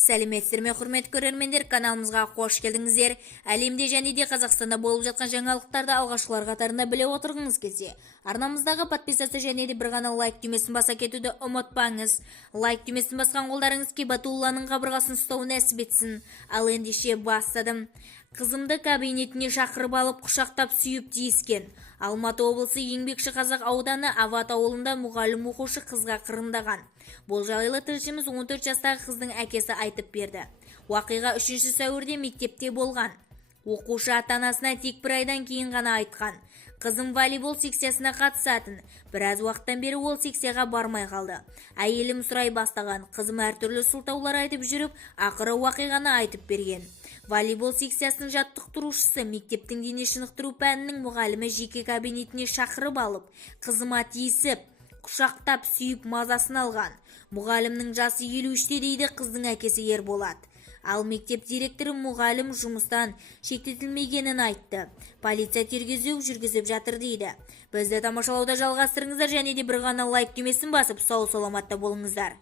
Сәлеметсіздер ме, құрметті көрермендер, каналымызға қош келдіңіздер. Әлемде және де Қазақстанда болып жатқан жаңалықтарды алғашқылар қатарында біле отырғыңыз келсе, арнамыздағы подписаться және де бір ғана лайк түймесін баса кетуді ұмытпаңыз. Лайк түймесін басқан қолдарыңыз Кебатулланың қабырғасын ұстау нәсіп етсін. Ал ендеше бастадым. Қызымды кабинетіне шақырып алып құшақтап сүйіп тиіскен. Алматы облысы Еңбекші Қазақ ауданы Ават ауылында мұғалім оқушы қызға қырындаған. Бұл жайлы тілшіміз 14 жастағы қыздың әкесі айтып берді. Уақиға 3 сәуірде мектепте болған. Оқушы ата-анасына тек бір айдан кейін ғана айтқан. Қызым волейбол секциясына қатысатын. Біраз уақыттан бері ол секцияға бармай қалды. Әйелім сұрай бастаған. Қызым әртүрлі сылтаулар айтып жүріп, ақыры уақиғаны айтып берген. Волейбол секциясының жаттықтырушысы мектептің дене шынықтыру пәнінің мұғалімі жеке кабинетіне шақырып алып, қызыма тиісіп, құшақтап сүйіп мазасын алған. Мұғалімнің жасы 53-те дейді қыздың әкесі Ерболат. Ал мектеп директоры мұғалім жұмыстан шектетілмегенін айтты. Полиция тергеу жүргізіп жатыр дейді. Бізді тамашалауда жалғастырыңыздар және де бір ғана лайк түймесін басып сау саламатта болыңыздар.